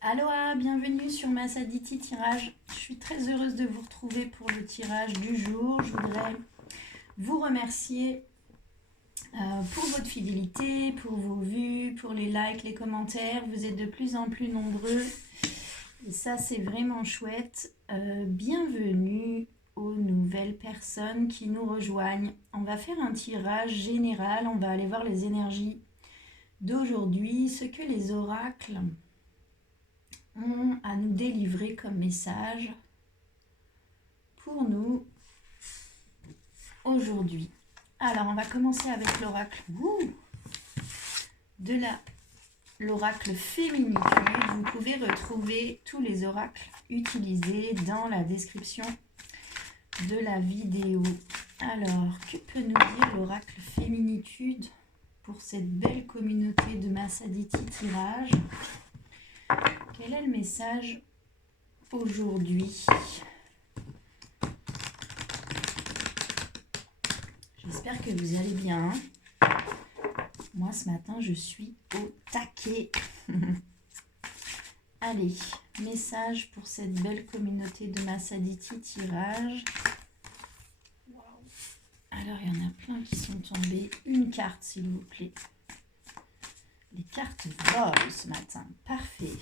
Aloha, bienvenue sur Massaditi Tirage. Je suis très heureuse de vous retrouver pour le tirage du jour. Je voudrais vous remercier pour votre fidélité, pour vos vues, pour les likes, les commentaires. Vous êtes de plus en plus nombreux et ça c'est vraiment chouette. Bienvenue aux nouvelles personnes qui nous rejoignent. On va faire un tirage général, on va aller voir les énergies d'aujourd'hui, ce que les oracles ont à nous délivrer comme message pour nous aujourd'hui. Alors, on va commencer avec l'oracle de l'oracle féminitude. Vous pouvez retrouver tous les oracles utilisés dans la description de la vidéo. Alors, que peut nous dire l'oracle féminitude pour cette belle communauté de Massaditi Tirage? Quel est le message aujourd'hui? J'espère que vous allez bien. Moi, ce matin, je suis au taquet. Allez, message pour cette belle communauté de Massaditi Tirage. Alors, il y en a plein qui sont tombés. Une carte, s'il vous plaît. Les cartes volent ce matin. Parfait.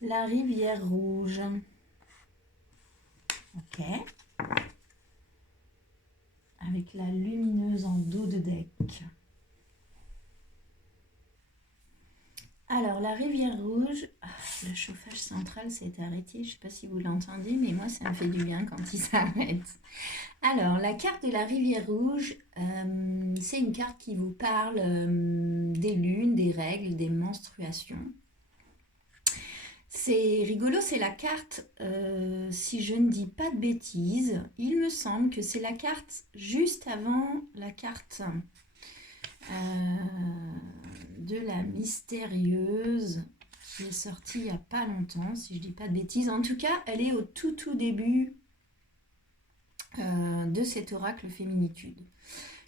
La rivière rouge. Ok. Avec la lumineuse en dos de deck. Alors, la rivière rouge, le chauffage central s'est arrêté. Je ne sais pas si vous l'entendez, mais moi, ça me fait du bien quand il s'arrête. Alors, la carte de la rivière rouge, c'est une carte qui vous parle des lunes, des règles, des menstruations. C'est rigolo, c'est la carte, si je ne dis pas de bêtises, il me semble que c'est la carte juste avant la carte de la mystérieuse qui est sortie il n'y a pas longtemps, si je ne dis pas de bêtises. En tout cas, elle est au tout début de cet oracle féminitude.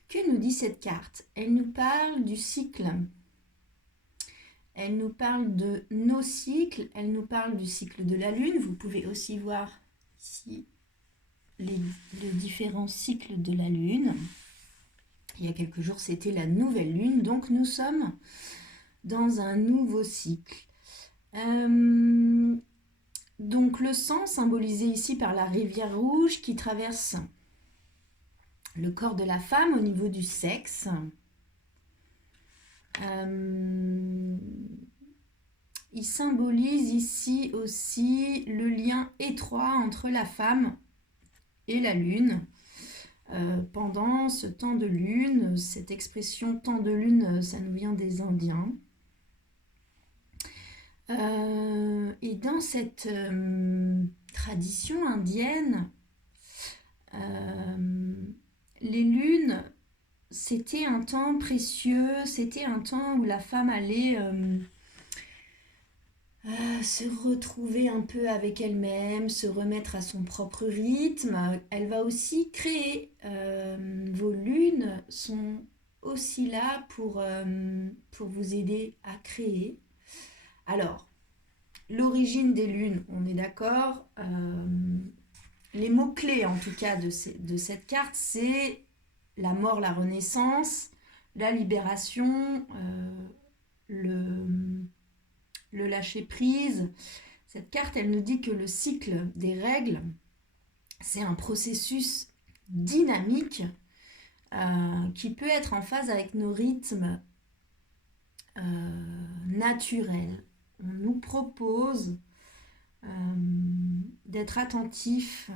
Que nous dit cette carte? Elle nous parle du cycle. Elle nous parle de nos cycles, elle nous parle du cycle de la Lune. Vous pouvez aussi voir ici les différents cycles de la Lune. Il y a quelques jours, c'était la nouvelle Lune, donc nous sommes dans un nouveau cycle. Donc le sang symbolisé ici par la rivière rouge qui traverse le corps de la femme au niveau du sexe. Il symbolise ici aussi le lien étroit entre la femme et la lune. Pendant ce temps de lune, cette expression temps de lune, ça nous vient des Indiens. Et dans cette tradition indienne, les lunes, c'était un temps précieux, c'était un temps où la femme allait se retrouver un peu avec elle-même, se remettre à son propre rythme. Elle va aussi créer. Vos lunes sont aussi là pour vous aider à créer. Alors, l'origine des lunes, on est d'accord. Les mots-clés, en tout cas, de cette carte, c'est la mort, la renaissance, la libération, le lâcher-prise. Cette carte, elle nous dit que le cycle des règles, c'est un processus dynamique qui peut être en phase avec nos rythmes naturels. On nous propose d'être attentif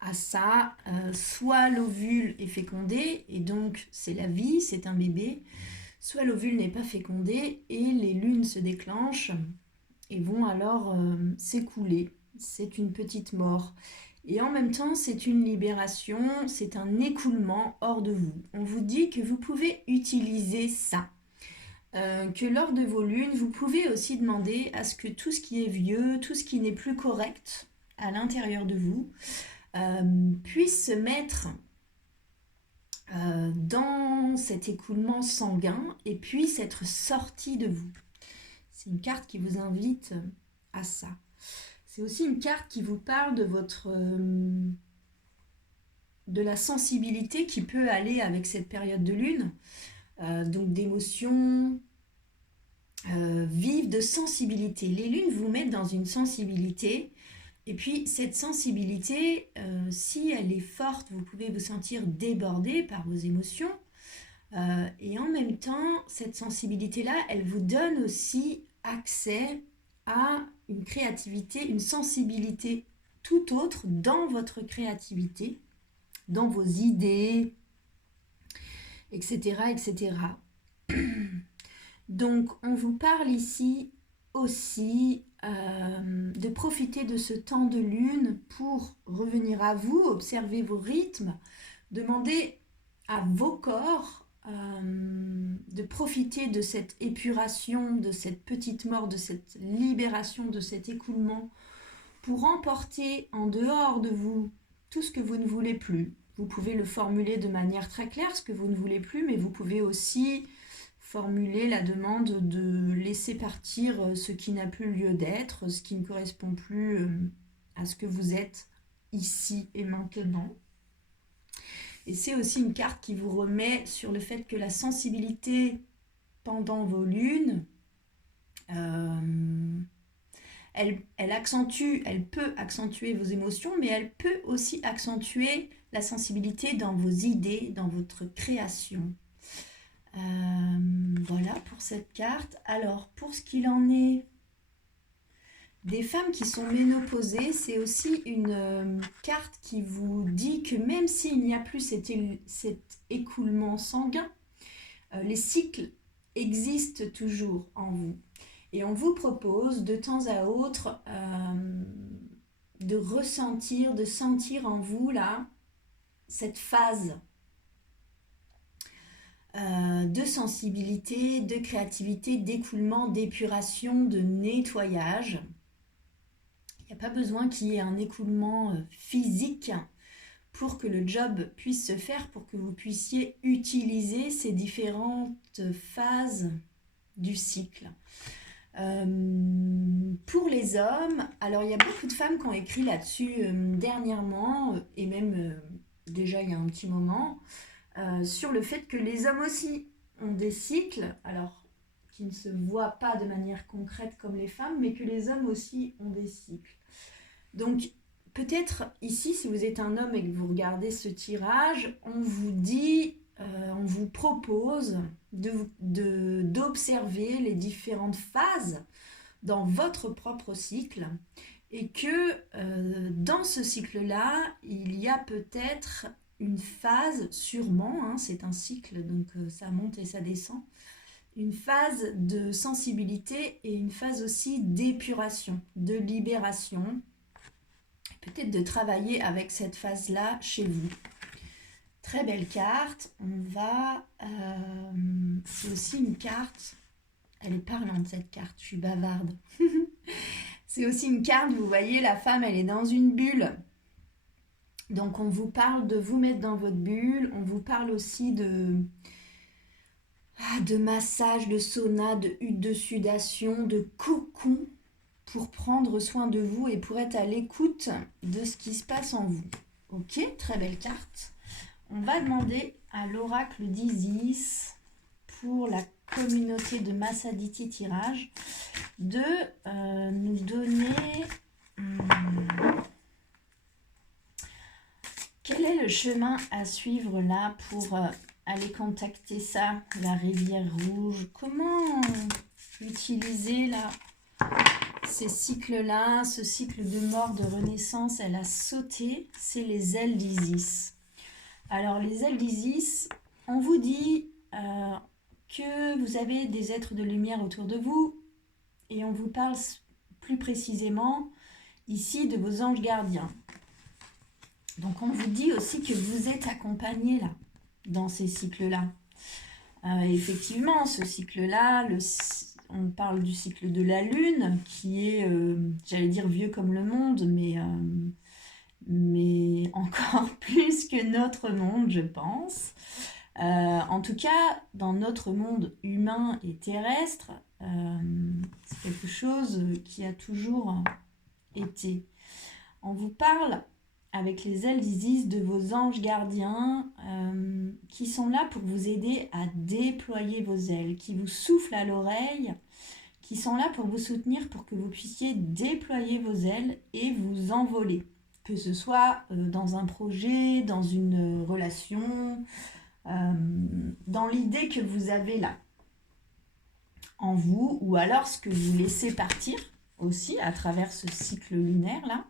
à ça. Soit l'ovule est fécondé, et donc c'est la vie, c'est un bébé, soit l'ovule n'est pas fécondé et les lunes se déclenchent et vont alors s'écouler. C'est une petite mort. Et en même temps, c'est une libération, c'est un écoulement hors de vous. On vous dit que vous pouvez utiliser ça. Que lors de vos lunes, vous pouvez aussi demander à ce que tout ce qui est vieux, tout ce qui n'est plus correct à l'intérieur de vous, puisse se mettre dans cet écoulement sanguin et puisse être sorti de vous. C'est une carte qui vous invite à ça. C'est aussi une carte qui vous parle de de la sensibilité qui peut aller avec cette période de lune, donc d'émotions vives, de sensibilité. Les lunes vous mettent dans une sensibilité, et puis cette sensibilité, si elle est forte, vous pouvez vous sentir débordé par vos émotions, et en même temps, cette sensibilité-là, elle vous donne aussi accès à une créativité, une sensibilité tout autre dans votre créativité, dans vos idées, etc., etc. Donc, on vous parle ici aussi de profiter de ce temps de lune pour revenir à vous, observer vos rythmes, demander à vos corps de profiter de cette épuration, de cette petite mort, de cette libération, de cet écoulement, pour emporter en dehors de vous tout ce que vous ne voulez plus. Vous pouvez le formuler de manière très claire, ce que vous ne voulez plus, mais vous pouvez aussi formuler la demande de laisser partir ce qui n'a plus lieu d'être, ce qui ne correspond plus à ce que vous êtes ici et maintenant. Et c'est aussi une carte qui vous remet sur le fait que la sensibilité pendant vos lunes, elle peut accentuer vos émotions, mais elle peut aussi accentuer la sensibilité dans vos idées, dans votre création. Voilà pour cette carte. Alors, pour ce qu'il en est des femmes qui sont ménopausées, c'est aussi une carte qui vous dit que même s'il n'y a plus cet écoulement sanguin, les cycles existent toujours en vous. Et on vous propose de temps à autre de ressentir, de sentir en vous là cette phase de sensibilité, de créativité, d'écoulement, d'épuration, de nettoyage. Il n'y a pas besoin qu'il y ait un écoulement physique pour que le job puisse se faire, pour que vous puissiez utiliser ces différentes phases du cycle. Pour les hommes, alors il y a beaucoup de femmes qui ont écrit là-dessus dernièrement, et même déjà il y a un petit moment, sur le fait que les hommes aussi ont des cycles, alors qui ne se voient pas de manière concrète comme les femmes, mais que les hommes aussi ont des cycles. Donc peut-être ici, si vous êtes un homme et que vous regardez ce tirage, on vous propose d'observer les différentes phases dans votre propre cycle, et que dans ce cycle-là, il y a peut-être une phase, sûrement, c'est un cycle, donc ça monte et ça descend, une phase de sensibilité et une phase aussi d'épuration, de libération, peut-être de travailler avec cette phase-là chez vous. Très belle carte. C'est aussi une carte, elle est parlante cette carte, je suis bavarde. C'est aussi une carte, vous voyez, la femme, elle est dans une bulle. Donc on vous parle de vous mettre dans votre bulle, on vous parle aussi de massage, de sauna, de hutte de sudation, de cocon, pour prendre soin de vous et pour être à l'écoute de ce qui se passe en vous. Ok, très belle carte. On va demander à l'oracle d'Isis, pour la communauté de Massaditi Tirage, de nous donner quel est le chemin à suivre là pour aller contacter ça, la rivière rouge. Comment utiliser là ces cycles-là, ce cycle de mort, de renaissance, elle a sauté, c'est les ailes d'Isis. Alors les ailes d'Isis, on vous dit que vous avez des êtres de lumière autour de vous, et on vous parle plus précisément ici de vos anges gardiens. Donc on vous dit aussi que vous êtes accompagné là, dans ces cycles-là. Effectivement, ce cycle-là, on parle du cycle de la Lune, qui est, j'allais dire vieux comme le monde, mais encore plus que notre monde, je pense. En tout cas, dans notre monde humain et terrestre, c'est quelque chose qui a toujours été. On vous parle avec les ailes d'Isis de vos anges gardiens qui sont là pour vous aider à déployer vos ailes, qui vous soufflent à l'oreille, qui sont là pour vous soutenir pour que vous puissiez déployer vos ailes et vous envoler. Que ce soit dans un projet, dans une relation, dans l'idée que vous avez là en vous, ou alors ce que vous laissez partir aussi à travers ce cycle lunaire là.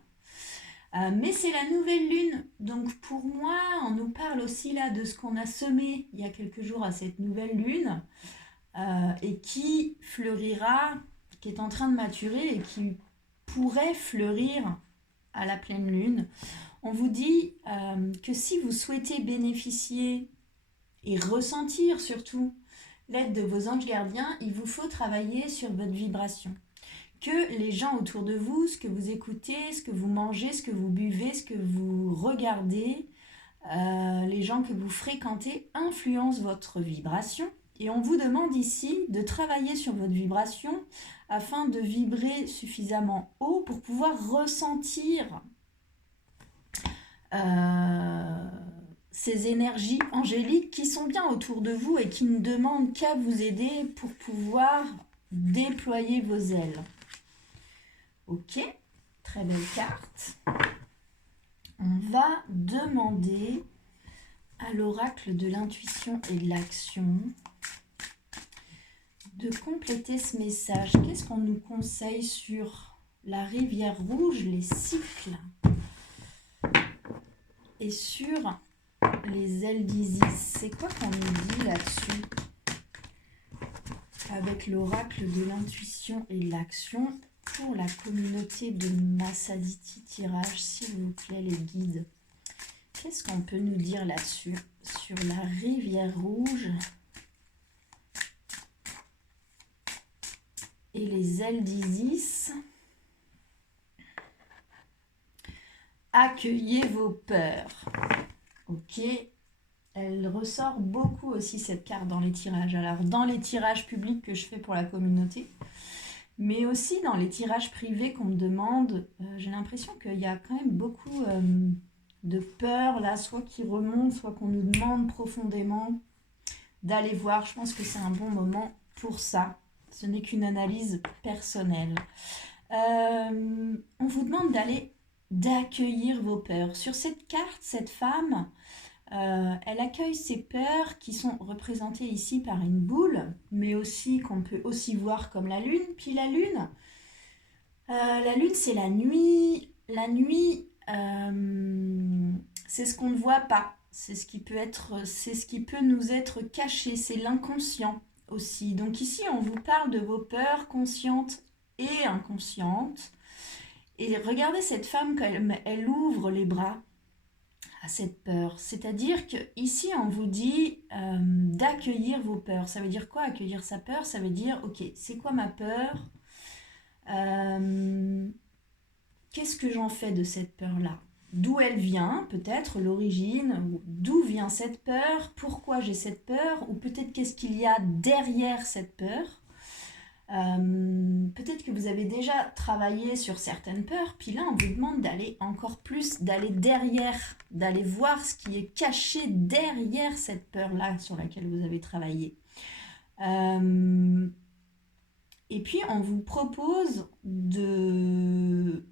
Mais c'est la nouvelle lune, donc pour moi, on nous parle aussi là de ce qu'on a semé il y a quelques jours à cette nouvelle lune et qui fleurira, qui est en train de maturer et qui pourrait fleurir à la pleine lune. On vous dit que si vous souhaitez bénéficier et ressentir surtout l'aide de vos anges gardiens, il vous faut travailler sur votre vibration. Que les gens autour de vous, ce que vous écoutez, ce que vous mangez, ce que vous buvez, ce que vous regardez, les gens que vous fréquentez influencent votre vibration. Et on vous demande ici de travailler sur votre vibration afin de vibrer suffisamment haut pour pouvoir ressentir ces énergies angéliques qui sont bien autour de vous et qui ne demandent qu'à vous aider pour pouvoir déployer vos ailes. Ok, très belle carte. On va demander à l'oracle de l'intuition et de l'action de compléter ce message. Qu'est-ce qu'on nous conseille sur la rivière rouge, les cycles, et sur les ailes d'Isis? C'est quoi qu'on nous dit là-dessus avec l'oracle de l'intuition et de l'action pour la communauté de Massaditi Tirage, s'il vous plaît, les guides? Qu'est-ce qu'on peut nous dire là-dessus, sur la rivière rouge et les ailes d'Isis? Accueillez vos peurs. Ok, elle ressort beaucoup aussi cette carte dans les tirages. Alors dans les tirages publics que je fais pour la communauté, mais aussi dans les tirages privés qu'on me demande, j'ai l'impression qu'il y a quand même beaucoup de peurs là, soit qui remontent, soit qu'on nous demande profondément d'aller voir. Je pense que c'est un bon moment pour ça. Ce n'est qu'une analyse personnelle. On vous demande d'accueillir vos peurs. Sur cette carte, cette femme, elle accueille ses peurs qui sont représentées ici par une boule, mais aussi qu'on peut aussi voir comme la lune. Puis la lune, c'est la nuit. La nuit, c'est ce qu'on ne voit pas. C'est ce qui peut nous être caché. C'est l'inconscient aussi. Donc ici, on vous parle de vos peurs conscientes et inconscientes. Et regardez cette femme quand elle ouvre les bras à cette peur. C'est-à-dire qu'ici, on vous dit d'accueillir vos peurs. Ça veut dire quoi, accueillir sa peur? Ça veut dire, ok, c'est quoi ma peur? Qu'est-ce que j'en fais de cette peur-là? D'où elle vient, peut-être, l'origine, d'où vient cette peur, pourquoi j'ai cette peur, ou peut-être qu'est-ce qu'il y a derrière cette peur. Peut-être que vous avez déjà travaillé sur certaines peurs, puis là on vous demande d'aller encore plus, d'aller derrière, d'aller voir ce qui est caché derrière cette peur-là sur laquelle vous avez travaillé. Et puis on vous propose de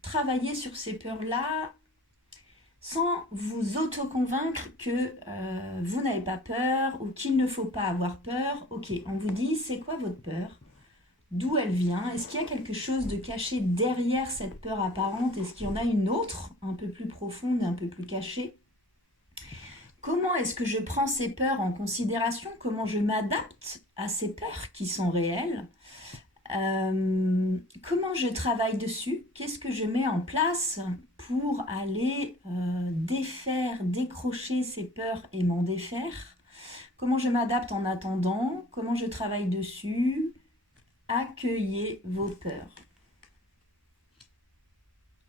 travailler sur ces peurs-là sans vous auto-convaincre que vous n'avez pas peur ou qu'il ne faut pas avoir peur. Ok, on vous dit c'est quoi votre peur? D'où elle vient? Est-ce qu'il y a quelque chose de caché derrière cette peur apparente? Est-ce qu'il y en a une autre, un peu plus profonde, un peu plus cachée? Comment est-ce que je prends ces peurs en considération? Comment je m'adapte à ces peurs qui sont réelles? Comment je travaille dessus? Qu'est-ce que je mets en place pour aller défaire, décrocher ces peurs et m'en défaire? Comment je m'adapte en attendant? Comment je travaille dessus? Accueillez vos peurs.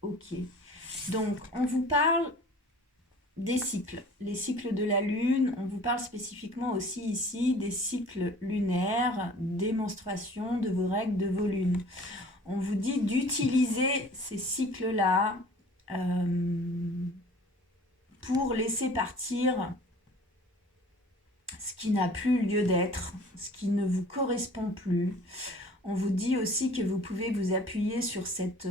Ok. Donc, on vous parle des cycles. Les cycles de la lune, on vous parle spécifiquement aussi ici des cycles lunaires, des menstruations, de vos règles, de vos lunes. On vous dit d'utiliser ces cycles-là pour laisser partir ce qui n'a plus lieu d'être, ce qui ne vous correspond plus. On vous dit aussi que vous pouvez vous appuyer sur cette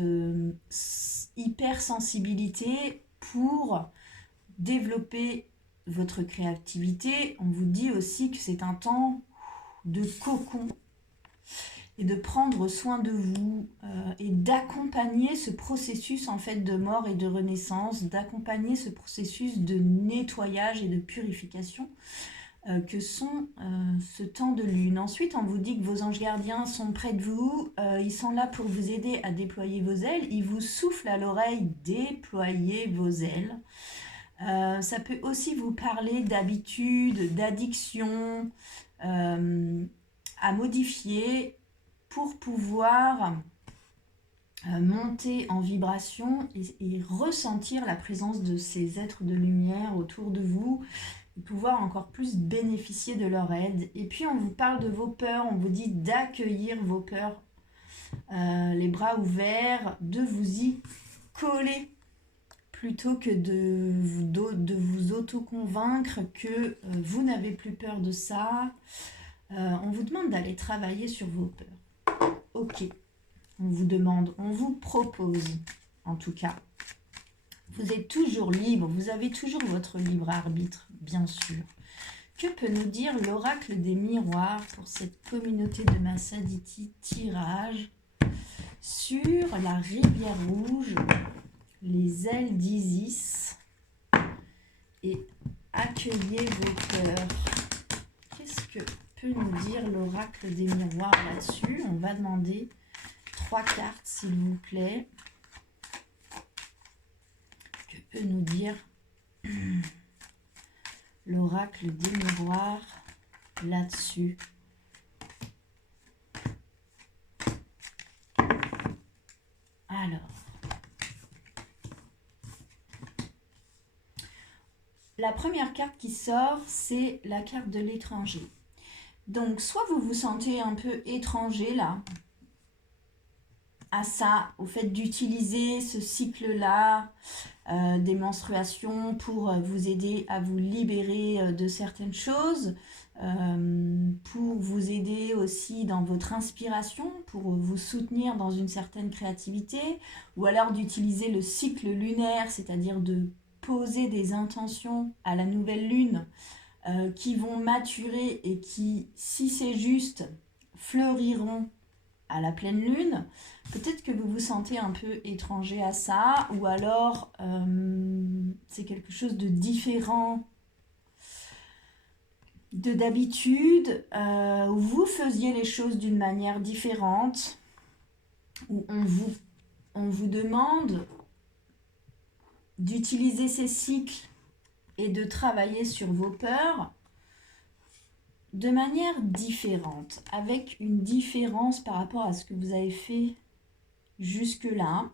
hypersensibilité pour développer votre créativité. On vous dit aussi que c'est un temps de cocon et de prendre soin de vous et d'accompagner ce processus en fait de mort et de renaissance, d'accompagner ce processus de nettoyage et de purification que sont ce temps de lune. Ensuite, on vous dit que vos anges gardiens sont près de vous, ils sont là pour vous aider à déployer vos ailes, ils vous soufflent à l'oreille, déployez vos ailes. Ça peut aussi vous parler d'habitudes, d'addictions à modifier pour pouvoir monter en vibration et ressentir la présence de ces êtres de lumière autour de vous, et pouvoir encore plus bénéficier de leur aide. Et puis on vous parle de vos peurs, on vous dit d'accueillir vos peurs, les bras ouverts, de vous y coller plutôt que de vous auto-convaincre que vous n'avez plus peur de ça. On vous demande d'aller travailler sur vos peurs. Ok, on vous demande, on vous propose, en tout cas. Vous êtes toujours libre, vous avez toujours votre libre arbitre, bien sûr. Que peut nous dire l'oracle des miroirs pour cette communauté de Massaditi tirage sur la rivière rouge, les ailes d'Isis et accueillez vos peurs. Qu'est-ce que peut nous dire l'oracle des miroirs là-dessus? On va demander 3 cartes, s'il vous plaît. Que peut nous dire l'oracle des miroirs là-dessus? Alors, la première carte qui sort, c'est la carte de l'étranger. Donc, soit vous vous sentez un peu étranger là, à ça, au fait d'utiliser ce cycle-là des menstruations pour vous aider à vous libérer de certaines choses, pour vous aider aussi dans votre inspiration, pour vous soutenir dans une certaine créativité, ou alors d'utiliser le cycle lunaire, c'est-à-dire de poser des intentions à la nouvelle lune qui vont maturer et qui, si c'est juste, fleuriront à la pleine lune. Peut-être que vous vous sentez un peu étranger à ça, ou alors c'est quelque chose de différent de d'habitude, où vous faisiez les choses d'une manière différente, où on vous demande d'utiliser ces cycles et de travailler sur vos peurs de manière différente, avec une différence par rapport à ce que vous avez fait jusque-là.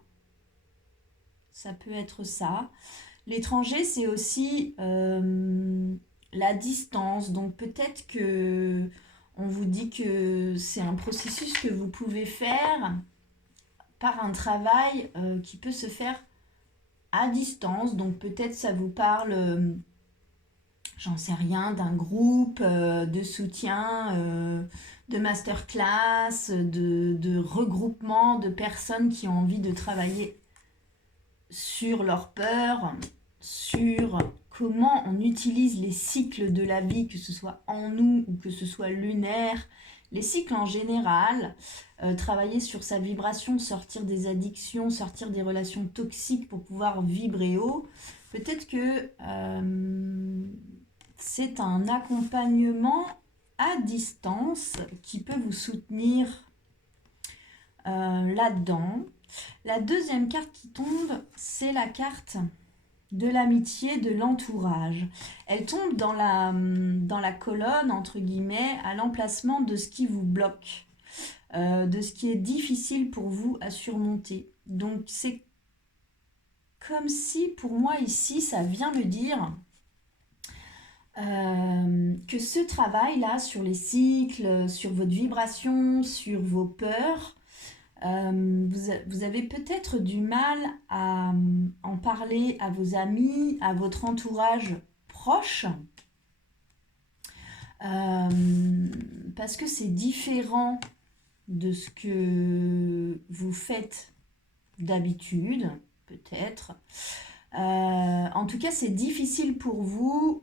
Ça peut être ça. L'étranger, c'est aussi la distance. Donc peut-être que on vous dit que c'est un processus que vous pouvez faire par un travail qui peut se faire à distance. Donc peut-être ça vous parle, j'en sais rien, d'un groupe de soutien, de masterclass, de regroupement de personnes qui ont envie de travailler sur leurs peurs, sur comment on utilise les cycles de la vie, que ce soit en nous ou que ce soit lunaire, les cycles en général, travailler sur sa vibration, sortir des addictions, sortir des relations toxiques pour pouvoir vibrer haut. Peut-être que c'est un accompagnement à distance qui peut vous soutenir là-dedans. La deuxième carte qui tombe, c'est la carte de l'amitié, de l'entourage. Elle tombe dans la colonne, entre guillemets, à l'emplacement de ce qui vous bloque, de ce qui est difficile pour vous à surmonter. Donc, c'est comme si, pour moi ici, ça vient me dire que ce travail-là sur les cycles, sur votre vibration, sur vos peurs, vous avez peut-être du mal à en parler à vos amis, à votre entourage proche, parce que c'est différent de ce que vous faites d'habitude, peut-être. En tout cas, c'est difficile pour vous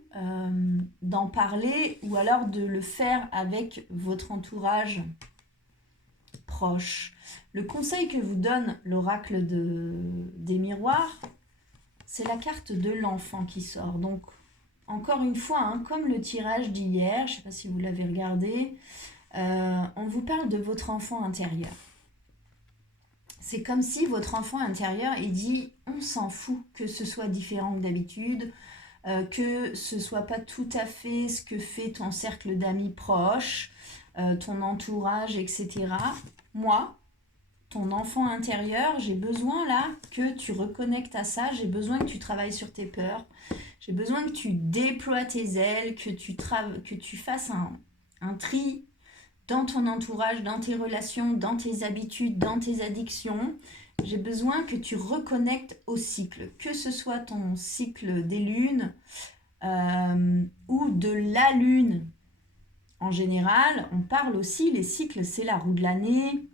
d'en parler ou alors de le faire avec votre entourage proche. Le conseil que vous donne l'oracle des miroirs, c'est la carte de l'enfant qui sort. Donc, encore une fois, hein, comme le tirage d'hier, je ne sais pas si vous l'avez regardé, on vous parle de votre enfant intérieur. C'est comme si votre enfant intérieur, il dit « on s'en fout que ce soit différent que d'habitude, que ce soit pas tout à fait ce que fait ton cercle d'amis proches, ton entourage, etc. Moi, ton enfant intérieur, j'ai besoin là que tu reconnectes à ça, j'ai besoin que tu travailles sur tes peurs, j'ai besoin que tu déploies tes ailes, que tu fasses un tri dans ton entourage, dans tes relations, dans tes habitudes, dans tes addictions. J'ai besoin que tu reconnectes au cycle, que ce soit ton cycle des lunes ou de la lune. En général, on parle aussi, les cycles, c'est la roue de l'année,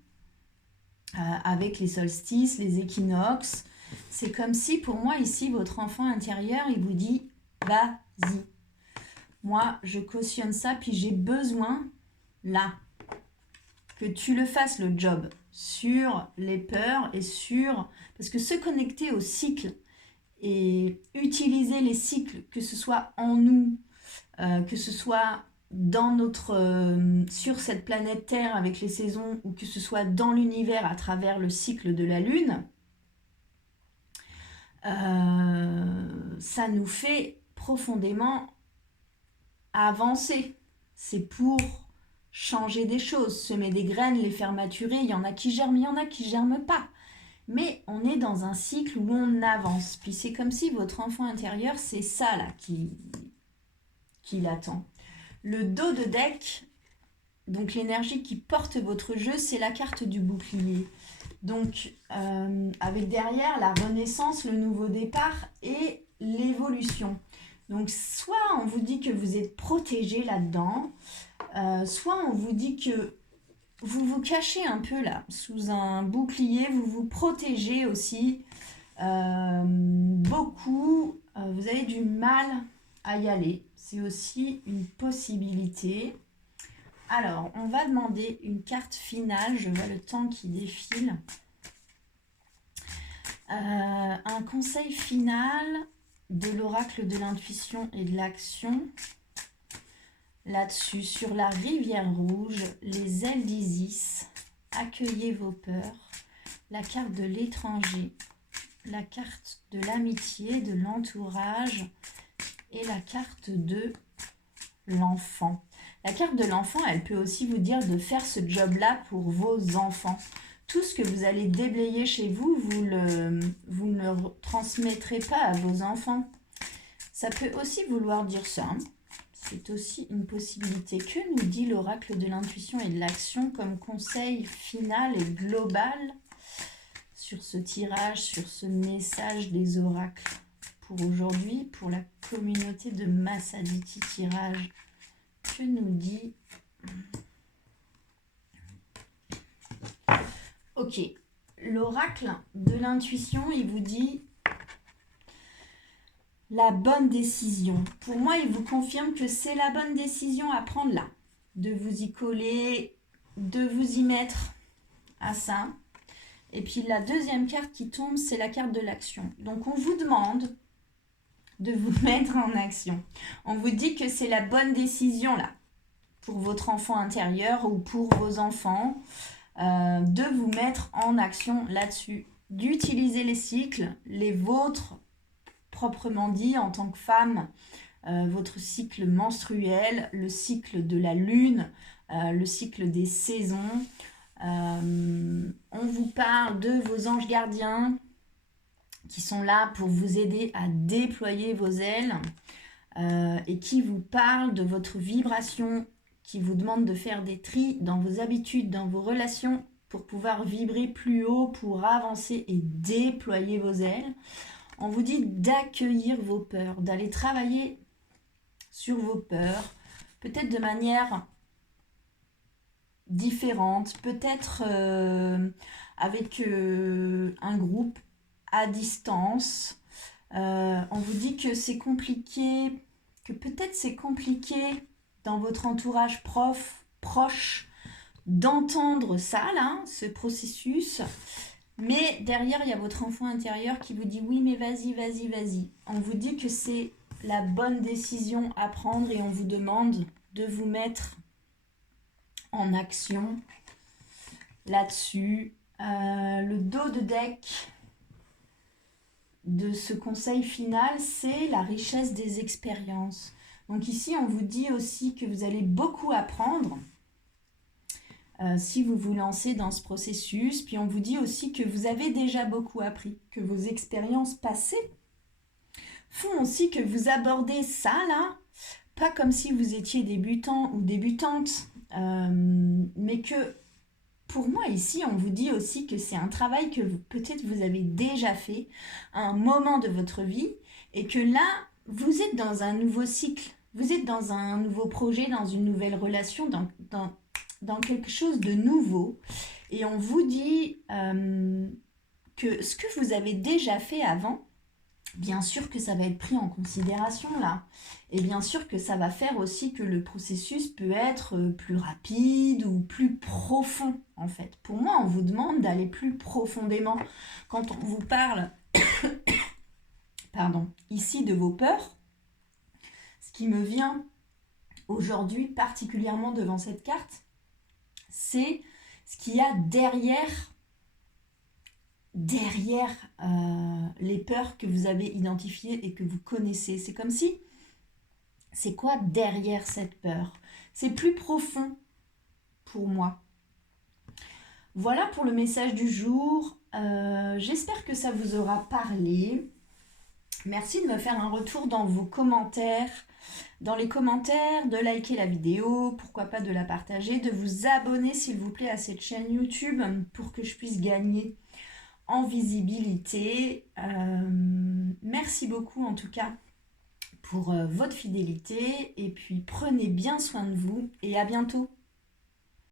avec les solstices, les équinoxes. C'est comme si, pour moi, ici, votre enfant intérieur, il vous dit « vas-y ». Moi, je cautionne ça, puis j'ai besoin, là, que tu le fasses le job sur les peurs et sur... Parce que se connecter au cycle et utiliser les cycles, que ce soit en nous, que ce soit dans sur cette planète Terre avec les saisons, ou que ce soit dans l'univers à travers le cycle de la Lune, ça nous fait profondément avancer. C'est pour changer des choses, semer des graines, les faire maturer. Il y en a qui germent, il y en a qui germent pas. Mais on est dans un cycle où on avance. Puis c'est comme si votre enfant intérieur, c'est ça là qui l'attend. Le dos de deck, donc l'énergie qui porte votre jeu, c'est la carte du bouclier. Donc avec derrière la renaissance, le nouveau départ et l'évolution. Donc soit on vous dit que vous êtes protégé là-dedans, soit on vous dit que vous vous cachez un peu là, sous un bouclier, vous vous protégez aussi beaucoup, vous avez du mal à y aller. C'est aussi une possibilité. Alors, on va demander une carte finale, je vois le temps qui défile. Un conseil final de l'oracle de l'intuition et de l'action. Là-dessus, sur la rivière rouge, les ailes d'Isis, accueillez vos peurs, la carte de l'étranger, la carte de l'amitié, de l'entourage et la carte de l'enfant. La carte de l'enfant, elle peut aussi vous dire de faire ce job-là pour vos enfants. Tout ce que vous allez déblayer chez vous, vous ne le transmettrez pas à vos enfants. Ça peut aussi vouloir dire ça. C'est aussi une possibilité. Que nous dit l'oracle de l'intuition et de l'action comme conseil final et global sur ce tirage, sur ce message des oracles pour aujourd'hui, pour la communauté de Massaditi Tirage? Que nous dit... Ok, l'oracle de l'intuition, il vous dit la bonne décision. Pour moi, il vous confirme que c'est la bonne décision à prendre là. De vous y coller, de vous y mettre à ça. Et puis la deuxième carte qui tombe, c'est la carte de l'action. Donc on vous demande de vous mettre en action. On vous dit que c'est la bonne décision là, pour votre enfant intérieur ou pour vos enfants, de vous mettre en action là-dessus, d'utiliser les cycles, les vôtres proprement dit en tant que femme, votre cycle menstruel, le cycle de la lune, le cycle des saisons. On vous parle de vos anges gardiens, qui sont là pour vous aider à déployer vos ailes et qui vous parlent de votre vibration, qui vous demandent de faire des tris dans vos habitudes, dans vos relations, pour pouvoir vibrer plus haut, pour avancer et déployer vos ailes. On vous dit d'accueillir vos peurs, d'aller travailler sur vos peurs, peut-être de manière différente, peut-être avec un groupe à distance. On vous dit que c'est compliqué, que peut-être c'est compliqué dans votre entourage proche d'entendre ça, là, ce processus. Mais derrière, il y a votre enfant intérieur qui vous dit oui, mais vas-y, vas-y, vas-y. On vous dit que c'est la bonne décision à prendre et on vous demande de vous mettre en action là-dessus. Le dos de deck de ce conseil final, c'est la richesse des expériences. Donc ici, on vous dit aussi que vous allez beaucoup apprendre si vous vous lancez dans ce processus. Puis on vous dit aussi que vous avez déjà beaucoup appris, que vos expériences passées font aussi que vous abordez ça là, pas comme si vous étiez débutant ou débutante, mais que pour moi ici, on vous dit aussi que c'est un travail que peut-être vous avez déjà fait à un moment de votre vie et que là, vous êtes dans un nouveau cycle, vous êtes dans un nouveau projet, dans une nouvelle relation, dans quelque chose de nouveau. Et on vous dit que ce que vous avez déjà fait avant, bien sûr que ça va être pris en considération là. Et bien sûr que ça va faire aussi que le processus peut être plus rapide ou plus profond en fait. Pour moi, on vous demande d'aller plus profondément. Quand on vous parle ici de vos peurs, ce qui me vient aujourd'hui particulièrement devant cette carte, c'est ce qu'il y a derrière les peurs que vous avez identifiées et que vous connaissez. C'est comme si, c'est quoi derrière cette peur? C'est plus profond pour moi. Voilà pour le message du jour. J'espère que ça vous aura parlé. Merci de me faire un retour dans vos commentaires. Dans les commentaires, de liker la vidéo, pourquoi pas de la partager, de vous abonner s'il vous plaît à cette chaîne YouTube pour que je puisse gagner en visibilité. Merci beaucoup en tout cas pour votre fidélité et puis prenez bien soin de vous et à bientôt.